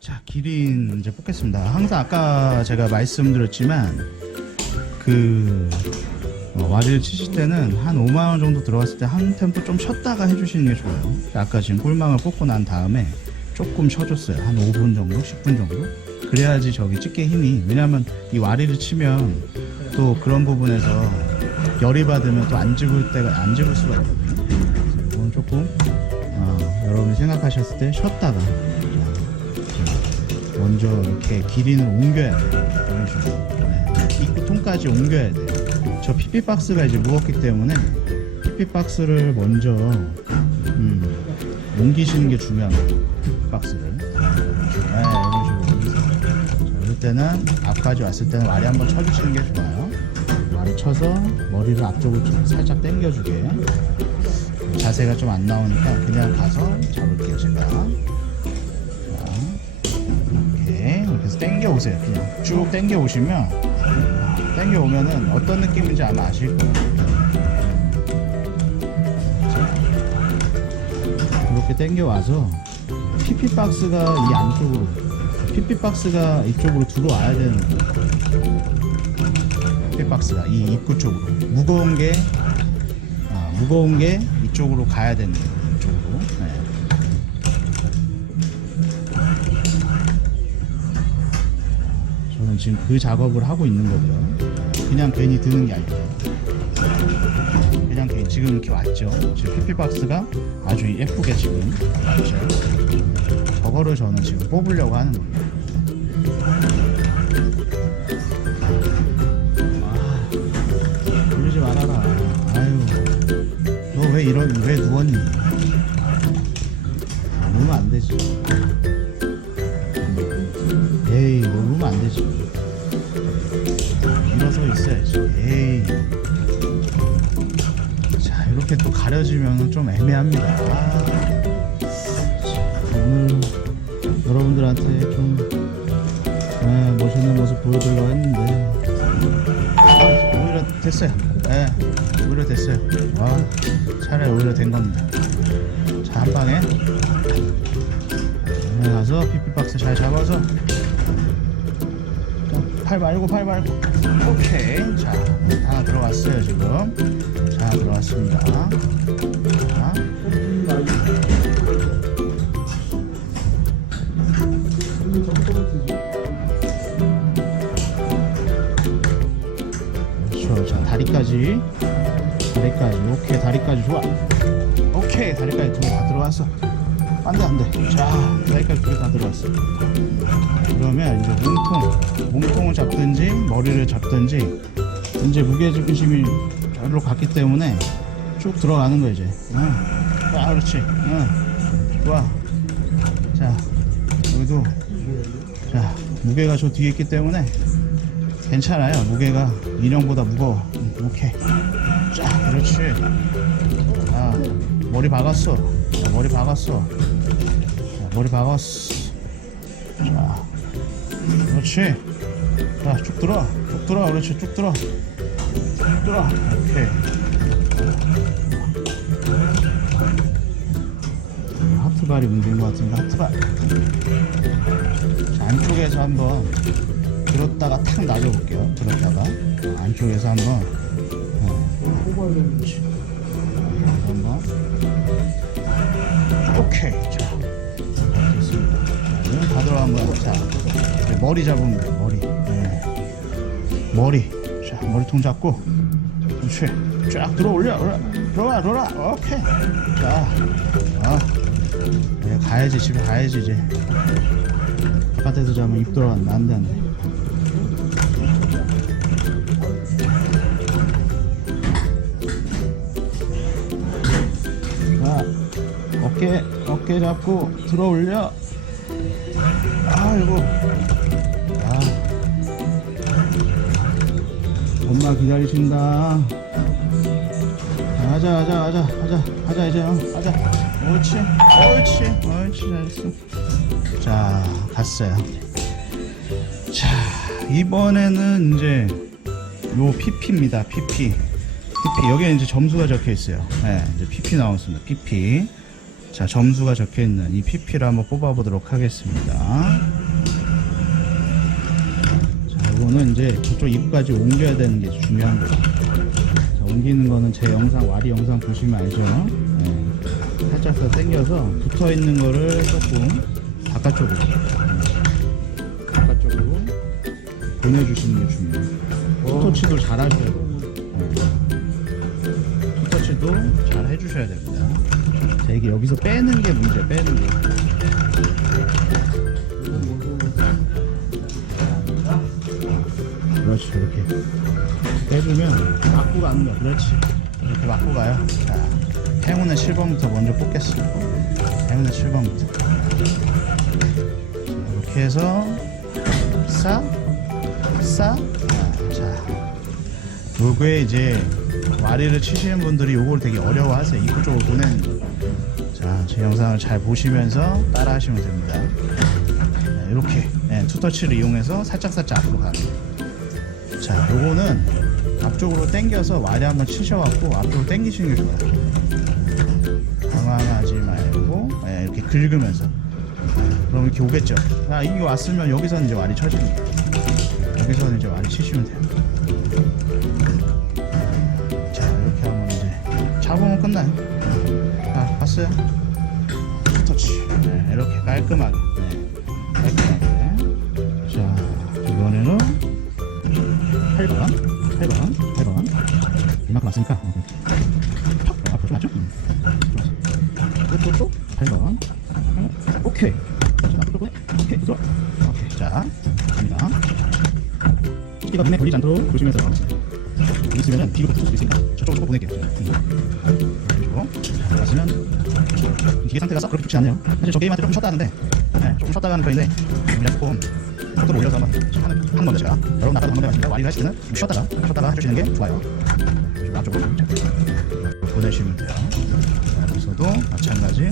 자, 기린 이제 뽑겠습니다. 항상 아까 제가 말씀드렸지만 그 어, 와리를 치실 때는 한 5만 원 정도 들어갔을 때 한 템포 좀 쉬었다가 해주시는 게 좋아요. 아까 지금 꿀망을 뽑고 난 다음에 조금 쉬어줬어요. 한 5분 정도, 10분 정도. 그래야지 저기 집게 힘이 왜냐면 이 와리를 치면 또 그런 부분에서 열이 받으면 또 안 집을 때가 안 집을 수가 있거든요. 이건 조금 어, 여러분이 생각하셨을 때 쉬었다가 자, 먼저 이렇게 기린을 옮겨야 돼요. 이런 식으로. 네. 입구 통까지 옮겨야 돼요. 저 PP 박스가 이제 무겁기 때문에 PP 박스를 먼저 음, 옮기시는 게 중요합니다. 박스를. 네, 때는 앞까지 왔을 때는 와리 한번 쳐주시는 게 좋아요. 와리 쳐서 머리를 앞쪽으로 좀 살짝 당겨주게. 자세가 좀 안 나오니까 그냥 가서 잡을게요, 제가. 자, 이렇게 이렇게 해서 당겨 오세요. 그냥 쭉 당겨 오시면 당겨 오면은 어떤 느낌인지 아마 아실 거예요. 자, 이렇게 당겨 와서 PP 박스가 이 안쪽으로 PP 박스가 이쪽으로 들어와야 되는. PP 박스가 이 입구 쪽으로 무거운 게 아, 무거운 게 이쪽으로 가야 되는. 이쪽으로. 네. 저는 지금 그 작업을 하고 있는 거고요. 그냥 괜히 드는 게 괜히 지금 이렇게 왔죠. 지금 PP 박스가 아주 예쁘게 지금 왔죠. 저거를 저는 지금 뽑으려고 하는 거예요. 아, 그러지 말아라. 아유, 너 왜 이런 왜 누웠니? 누우면 안 되지. 에이, 너 누우면 안 되지. 일어서 있어야지. 가려지면 좀 애매합니다. 아, 자, 오늘 여러분들한테 좀 아, 멋있는 모습 보여드리려고 했는데 아, 오히려 됐어요. 예, 오히려 됐어요. 아, 차라리 오히려 된 겁니다. 자, 한 방에 네, 가서 피피박스 잘 잡아서 자, 팔 말고 팔 말고 오케이 자 다 들어갔어요 지금 자 들어갔습니다. 자. 자 다리까지. 다리까지. 오케이 다리까지 좋아. 오케이 다리까지 두 개 다 들어갔어. 안 돼 안 돼. 자 다리까지 다 들어갔어. 그러면 이제 몸통 몸통을 잡든지 머리를 잡든지 이제 무게중심이 절로 갔기 때문에 쭉 들어가는 거야 이제. 응. 아 그렇지. 응. 좋아. 자 여기도. 자 무게가 저 뒤에 있기 때문에 괜찮아요. 무게가 인형보다 무거워. 응, 오케이 자 그렇지. 아 머리 박았어. 자, 머리 박았어. 자, 머리 박았어. 자 그렇지. 자쭉 들어 쭉 들어 그렇지. 쭉 들어 쭉 들어 오케이 하트발이 문제인 것 같은데 하트발. 자, 안쪽에서 한번 들었다가 탁 놔줘볼게요. 들었다가. 어, 안쪽에서 한번 어, 뽑아야 되는지 한번. 오케이. 자 됐습니다. 다 들어간 거야 자. 머리 잡으면 돼 머리. 네. 머리. 자 머리통 잡고 그렇지 쫙 들어 올려. 들어와 들어와 오케이. 자 아. 네, 가야지. 집에 가야지 이제. 바깥에서 자면 입 돌아간다 안돼 안돼 자 어깨 어깨 잡고 들어 올려. 아이고 엄마 기다리신다 자, 하자 하자 하자 하자 하자 이제 어, 하자 옳지 옳지 옳지 잘했어 자 갔어요 자 이번에는 이제 요 PP입니다. PP. PP. 여기에 이제 점수가 적혀 있어요. 네, 이제 PP 나왔습니다. PP. 자, 점수가 적혀 있는 이 PP를 한번 뽑아 보도록 하겠습니다. 자, 이거는 이제 저쪽 입구까지 옮겨야 되는 게 중요한 거죠. 자, 옮기는 거는 제 영상, 와리 영상 보시면 알죠? 네. 살짝 더 당겨서 붙어 있는 거를 조금 바깥쪽으로. 네. 바깥쪽으로 보내주시는 게 중요해요. 토치도 잘 하셔야 돼요. 네. 토치도 잘 해주셔야 됩니다. 자, 이게 여기서 빼는 게 문제, 빼는 게. 그렇지, 이렇게. 빼주면 맞고 가는 거야. 그렇지. 이렇게 맞고 가요. 자, 행운의 7번부터 먼저 뽑겠습니다. 행운의 7번부터. 이렇게 해서 싸, 싸. 아, 자, 요거에 이제 와리를 치시는 분들이 요걸 되게 어려워하세요. 입구 쪽으로 보내는 거. 자, 제 영상을 잘 보시면서 따라 하시면 됩니다. 네, 이렇게 네, 투터치를 이용해서 살짝살짝 앞으로 가는 거. 자, 요거는 앞쪽으로 당겨서 와리 한번 치셔갖고 앞으로 당기시는 게 좋아요. 당황하지 말고 네, 이렇게 긁으면서 그럼 이렇게 오겠죠. 아, 이게 왔으면 여기서는 이제 와리 쳐집니다. 여기서는 이제 와리 치시면 돼요. 자, 이렇게 하면 이제 잡으면 끝나요. 자, 봤어요? 터치. 네, 이렇게 깔끔하게. 8번, 8번, 8번. 이만큼 왔으니까. 어, 턱, 앞으로 맞죠? 음. 좋았어. 또, 또, 또. 8번. 오케이. 자, 앞으로 보내. 오케이, 좋아. 오케이. 자, 갑니다. 스피가 눈에 걸리지 않도록 조심해서 있으면 뒤로 붙을 수 있으니까 저쪽으로 보낼게요. 그리고 맞으면 기계 상태가 썩 그렇게 좋지 않네요. 사실 저 게임한테 조금 쉬었다 하는데 네, 조금 쉬었다 가는 편인데 조금 속도를 올려서 한번 하는 한 번더 제가 여러분 아까 방금 말씀드린 와리를 좀 쉬었다가 쉬었다가 해주시는 게 좋아요. 앞쪽으로 보내시면 돼요. 자, 여기서도 마찬가지.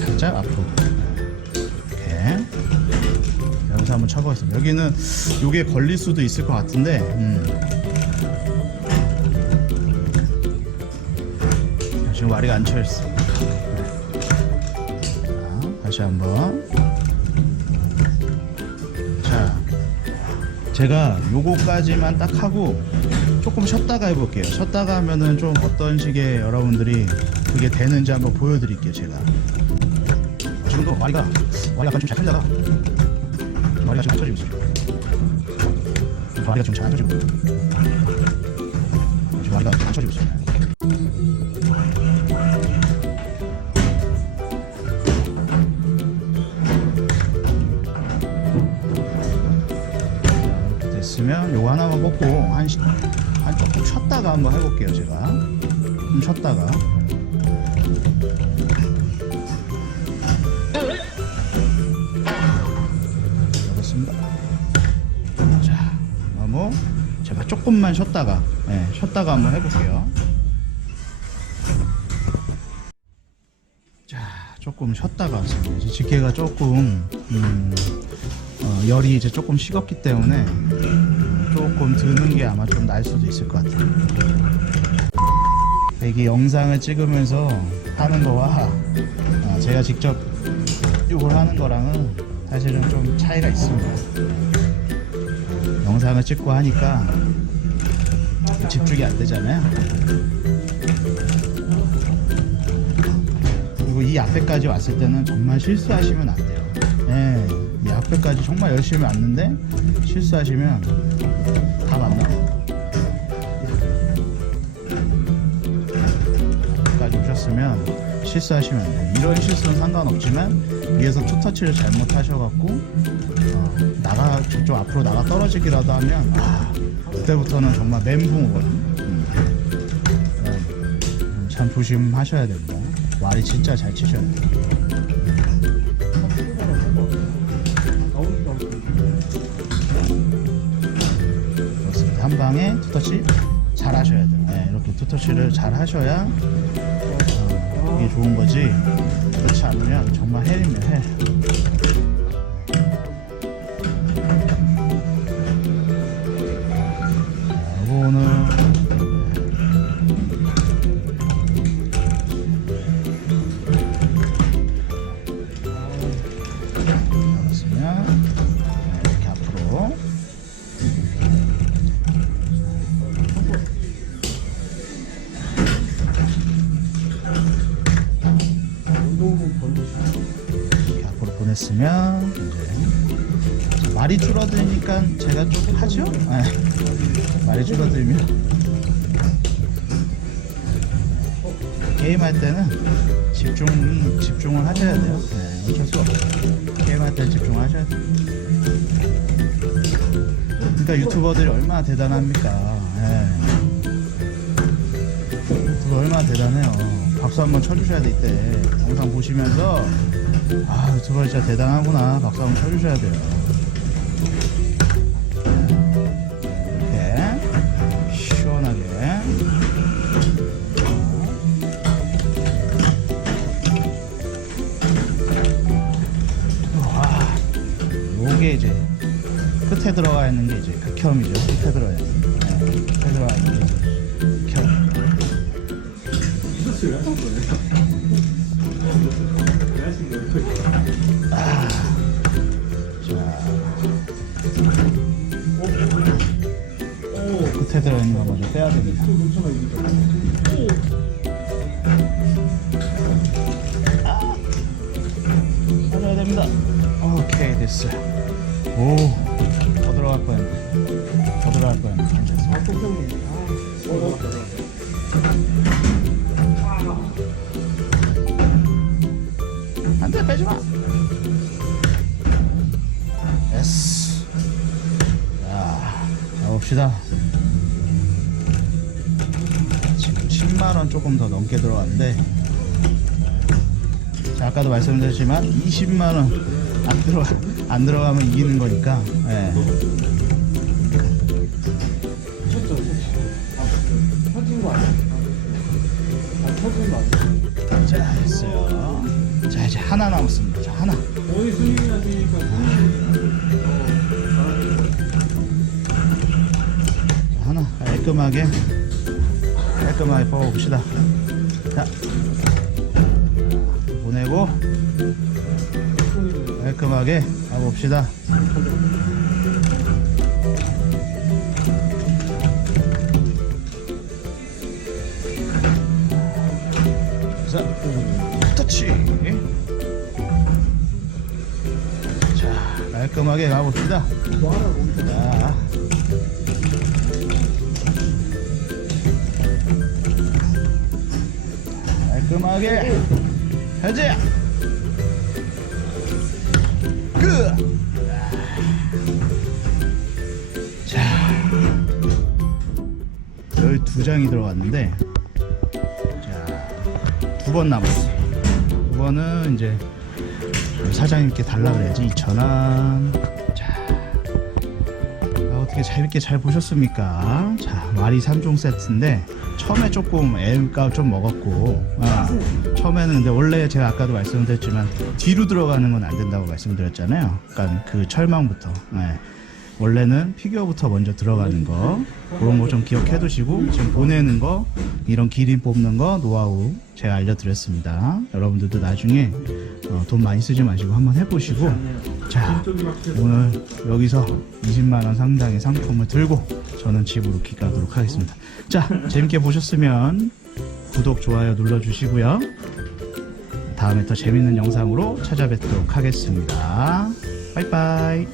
살짝 앞으로 이렇게 여기서 한번 쳐보겠습니다. 여기는 요게 걸릴 수도 있을 것 같은데 음. 자, 지금 와리가 안 쳐있어. 자, 다시 한번. 자, 제가 요거까지만 딱 하고 조금 쉬었다가 해볼게요. 쉬었다가 하면은 좀 어떤 식의 여러분들이 그게 되는지 한번 보여드릴게요. 제가. 지금도 와리가 와리가 약간 좀잘 틀려가 와리가 지금 안 쳐지고 있어요. 와리가 지금 잘안 쳐지고 있어요. 안 쳐지고 있어요. 하나만 뽑고 한, 시- 한 조금 쉬었다가 한번 해볼게요 제가. 좀 쉬었다가. 그렇습니다. 자 너무 제가 조금만 쉬었다가 네, 쉬었다가 한번 해볼게요. 자 조금 쉬었다가 왔습니다. 이제 집게가 조금 음, 어, 열이 이제 조금 식었기 때문에 조금 드는 게 아마 좀 날 수도 있을 것 같아요. 이게 영상을 찍으면서 하는 거와 어, 제가 직접 이걸 하는 거랑은 사실은 좀 차이가 있습니다. 영상을 찍고 하니까 집중이 안 되잖아요. 그리고 이 앞에까지 왔을 때는 정말 실수하시면 안 돼요. 네, 이 앞에까지 정말 열심히 왔는데 실수하시면 다 만나요. 까지 오셨으면 실수하시면 안 돼요. 이런 실수는 상관없지만 위에서 투터치를 잘못하셔갖고 어, 나가 저쪽 앞으로 나가 떨어지기라도 하면 아, 그때부터는 정말 멘붕 오거든요. 음. 네. 음, 참 조심하셔야 됩니다. 와리 진짜 잘 치셔야 돼요. 한 방에 투터치 잘 하셔야 돼요. 네, 이렇게 투터치를 잘 하셔야 어, 이게 좋은 거지. 그렇지 않으면 정말 헬이면 헬. 말이 줄어드니까 제가 좀 하죠? 네. 말이 줄어들면 게임할 때는 집중 집중을 하셔야 돼요. 네, 어쩔 수 없어요. 게임할 때는 집중을 하셔야 돼요. 그러니까 유튜버들이 얼마나 대단합니까? 네. 유튜버 얼마나 대단해요. 박수 한번 쳐주셔야 돼 이때 영상 보시면서 아 유튜버 진짜 대단하구나 박수 한번 쳐주셔야 돼요. 요게 이제 끝에 들어가 있는 게 이제 극혐이죠. 끝에 들어가 있는. 네, 끝에 들어가 있는 게 극혐. 끝에 들어 있는 거 먼저 빼야 됩니다. 아, 맞아야 됩니다. 오케이 됐어요. 오, 더 들어갈 뻔했네. 더 들어갈 뻔했네. 괜찮습니다. 안돼 빼지 마. 예스. 자, 가봅시다. 지금 10만 원 조금 더 넘게 들어왔는데, 자, 아까도 말씀드렸지만 20만 원 안 들어 안 들어가면 이기는 거니까. 예. 자, 됐어요. 자, 이제 하나 남았습니다. 자, 하나. 거의 승인이 나시니까 자, 하나 깔끔하게 깔끔하게 뽑아봅시다. 자, 보내고 깔끔하게 가봅시다. 자, 터치. 자, 깔끔하게 가봅시다. 자. 깔끔하게 가자. 끝. 자, 여기 두 장이 들어갔는데, 자, 두 번 남았어요. 두 번은 이제 사장님께 달라 그래야지 2,000원. 자, 아, 어떻게 재밌게 잘 보셨습니까? 자, 와리 3종 세트인데 처음에 조금 애가 좀 먹었고 아, 처음에는 근데 원래 제가 아까도 말씀드렸지만 뒤로 들어가는 건 안 된다고 말씀드렸잖아요. 그러니까 그 철망부터 네. 원래는 피규어부터 먼저 들어가는 거 그런 거 좀 기억해 두시고 지금 보내는 거 이런 기린 뽑는 거 노하우 제가 알려드렸습니다. 여러분들도 나중에 어, 돈 많이 쓰지 마시고 한번 해보시고 자 오늘 여기서 20만 원 상당의 상품을 들고 저는 집으로 귀가하도록 하겠습니다. 자 재밌게 보셨으면 구독 좋아요 눌러주시고요. 다음에 더 재밌는 영상으로 찾아뵙도록 하겠습니다. 빠이빠이.